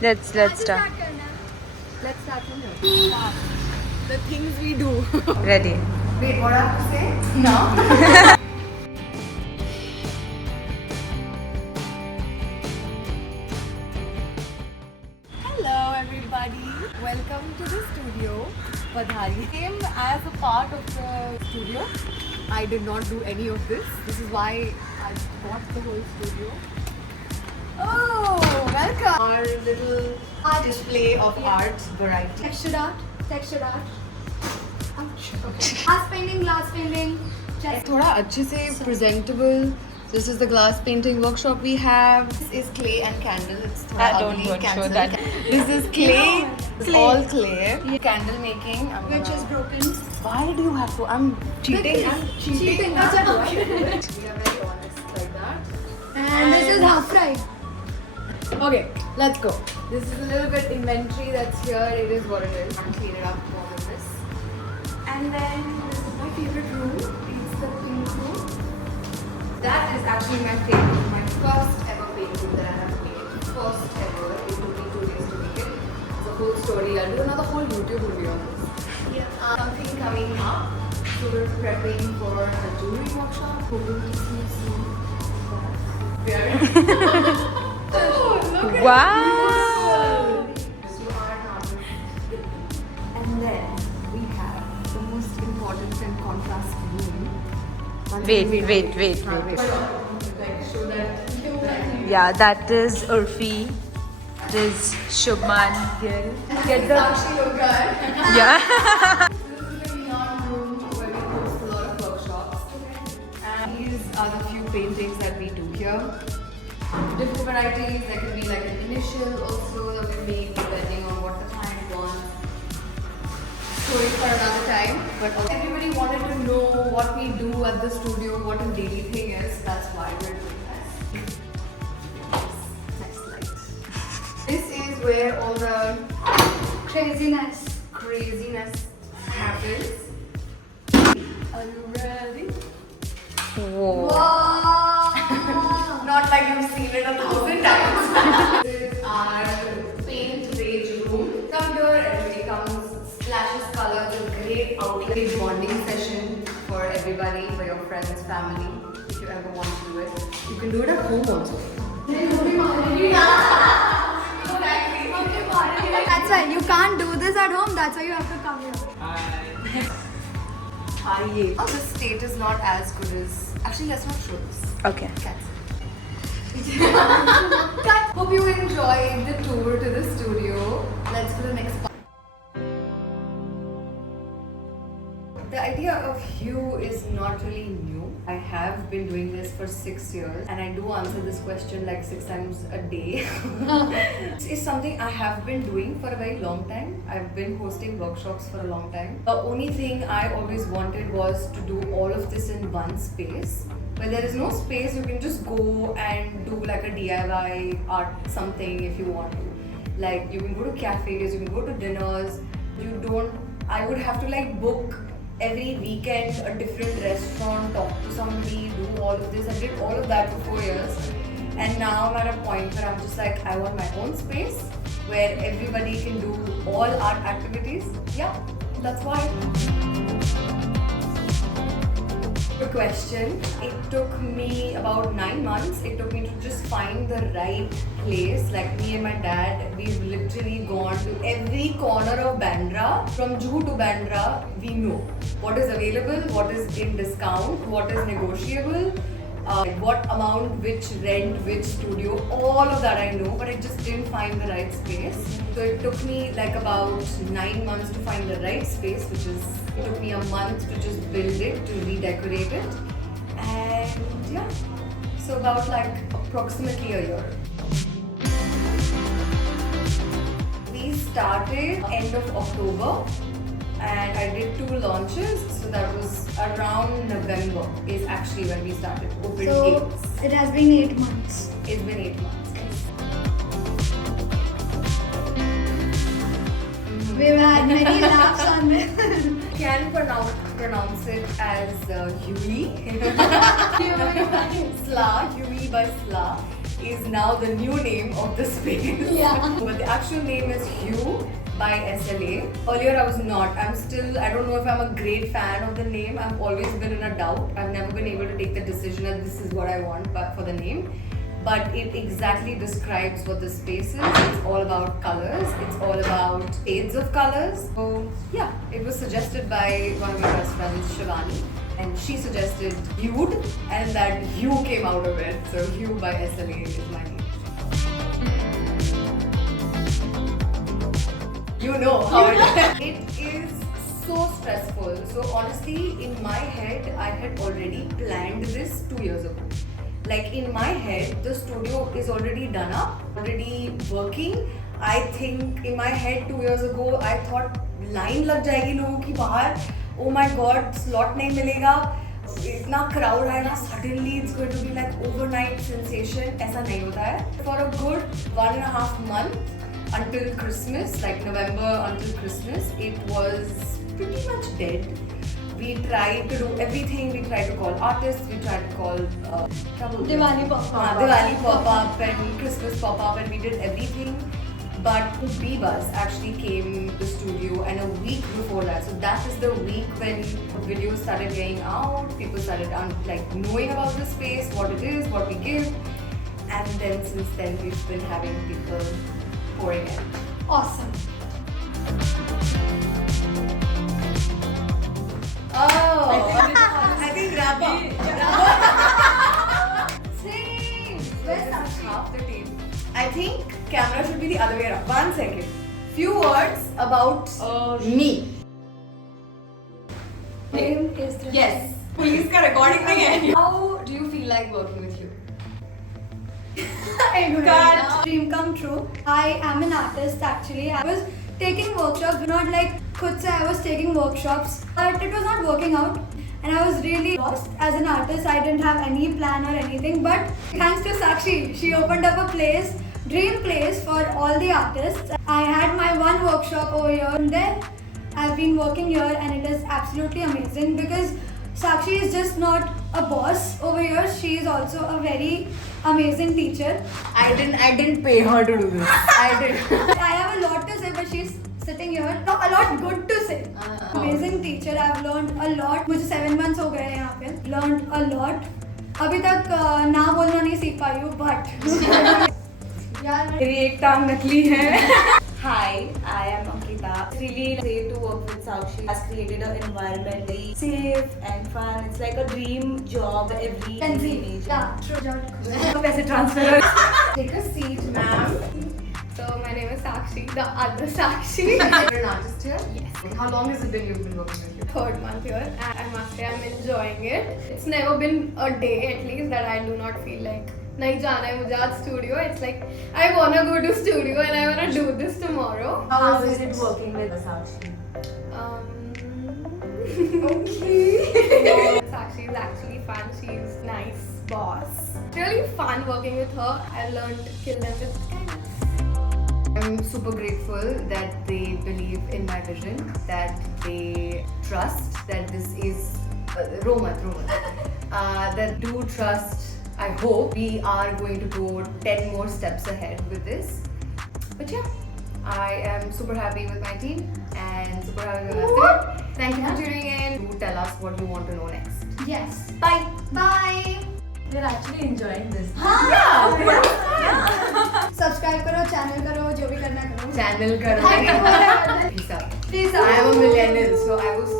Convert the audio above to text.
Let's start. Let's start from here. The things we do. Ready. Wait, what I have to say? No. Hello everybody. Welcome to the studio. Padhari came as a part of the studio. I did not do any of this. This is why I bought the whole studio. Oh, welcome. Our little display of art variety. Textured art. Ouch. Okay. Glass painting. Just थोड़ा अच्छे से presentable. This is the glass painting workshop we have. This is clay and candle. It's थोड़ा Don't ugly. show Cancel. that. This is clay. Yeah. It's Clay. all clay. Candle making. which is broken. Why do you have to? I'm cheating. Because I'm cheating. That's now. okay. We are very honest like that. And this is half fried. Okay, let's go. This is a little bit inventory that's here. It is what it is. I'm clean it up all of this. And then this is my favorite room. It's the pink room. That is actually my favorite. My first ever paint room that I have made. First ever. It took me 2 days to make it. It's a whole story. I'll do another whole YouTube video on this. Yeah. Something coming up. So we're prepping for a jewelry workshop. Hoping to see you soon. Very. Oh, look at Wow. you are not. And then we have the most important and contrast room. Wait. Like show that. Yeah, that is Urfi. This is Shubman here. Get the Sakshi Logan. yeah. This is the neon room where we host a lot of workshops. And these are the few paintings that we do here. Different varieties. There could be like an initial also that we make depending on what the client wants. Story for another time. But everybody wanted to know what we do at the studio, what a daily thing is. That's why we're doing this. Next slide. This is where all the craziness happens. Are you ready? Whoa. Not like you've seen it 1,000 times. This is our paint rage room. Come here, everybody comes, splashes color, a great outlet bonding session for everybody, for your friends, family, if you ever want to do it. You can do it at home also. That's why you can't do this at home. That's why you have to come here. Oh, the state is not as good as. Actually, let's not show this. Okay. Cancel. Hope you enjoyed the tour to the studio. Let's go to the next part. The idea of Hue is not really new. I have been doing this for 6 years and I do answer this question like 6 times a day. It's something I have been doing for a very long time. I've been hosting workshops for a long time. The only thing I always wanted was to do all of this in one space. Where there is no space, you can just go and do like a DIY art something if you want to. Like you can go to cafes, you can go to dinners. I would have to like book every weekend a different restaurant, talk to somebody, do all of this. I did all of that for 4 years. And now I'm at a point where I'm just like, I want my own space where everybody can do all art activities. Yeah, that's why. Good question. It took me about 9 months. It took me to just find the right place. Like me and my dad, we've literally gone to every corner of Bandra. From Juhu to Bandra, we know what is available, what is in discount, what is negotiable, what amount, which rent, which studio, all of that I know, but I just didn't find the right space. So it took me like about 9 months to find the right space, it took me a month to just build it, to redecorate it. And yeah, so about like approximately a year. We started end of October and I did 2 launches, so that was around November is actually when we started open So gates. it has been 8 months. It's been 8 months. Yes. We've had many laughs on this. Can pronounce it as Huey. Sla, Huey by Sla. is now the new name of the space. Yeah. But the actual name is Hue by SLA. Earlier I was not. I don't know if I'm a great fan of the name. I've always been in a doubt. I've never been able to take the decision that this is what I want for the name. But it exactly describes what the space is. It's all about colors. It's all about shades of colors. So yeah, it was suggested by one of my best friends, Shivani. And she suggested Hued, and that Hue came out of it. So Hue by SLA is my name. You know how it is. It is so stressful. So honestly, in my head, I had already planned this 2 years ago. Like in my head, the studio is already done up, already working. I think in my head 2 years ago, I thought line lag jayegi logon ki bahar. Oh my god, slot nahi milega. इतना crowd आएगा, suddenly it's going to be like overnight sensation. ऐसा नहीं होता है. For a good 1.5 months until Christmas, like November until Christmas, it was pretty much dead. We tried to do everything. We tried to call artists. We tried to call Diwali pop-up. Diwali pop-up and Christmas pop-up, and we did everything. But B-Buzz actually came to the studio, and a week before that, so that is the week when videos started getting out, people started knowing about the space, what it is, what we give, and then since then we've been having people pouring in. Awesome. Oh, I think Rabba. Same. Where's Sakshi? Half the team. I think camera should be the other way around. 1 second. Few words about me. Name is Trishna. Yes. Police ka recording nahi hai. How do you feel like working with you? Cut. Dream come true. I am an artist actually. I was taking workshops, not like khud se I was taking workshops, but it was not working out. And I was really lost as an artist. I didn't have any plan or anything. But thanks to Sakshi, she opened up a place, dream place for all the artists. I had my one workshop over here, and then I've been working here, and it is absolutely amazing because Sakshi is just not a boss over here. She is also a very amazing teacher. I didn't pay her to do this. I did. I have a lot to say, but she's sitting here. No, a lot good to say. Amazing teacher. I've learned a lot. मुझे 7 months हो गए हैं यहाँ पे. Learned a lot. अभी तक ना बोलना नहीं सीख पाई हूँ, but यार मेरी एक टांग नकली है. Hi, I am Ankita. It's really great to work with Sakshi. Has created an environment very safe and fun. It's like a dream job every teenager. Yeah, true. पैसे transfer. Take a seat, ma'am. So my name is Sakshi, the other Sakshi. You're an artist here? Yes. How long has it been you've been working with you? 3rd month here, and I must say I'm enjoying it. It's never been a day at least that I do not feel like nahi jana hai mujhe aaj studio. It's like I wanna go to studio and I wanna do this tomorrow. How is it working with Sakshi? Okay. Sakshi is actually fun. She's nice boss. Really fun working with her. I learned kill them with kindness. I'm super grateful that they believe in my vision, that they trust that this is Roman. That do trust. I hope we are going to go 10 more steps ahead with this. But yeah, I am super happy with my team and super happy with us. Thank you for tuning in. Do tell us what you want to know next. Yes. Bye. Bye. We're actually enjoying this. Subscribe करो, channel करो, जो भी करना करो. Channel karo. Thank you. Peace out. Peace I am a out. millennial, so I was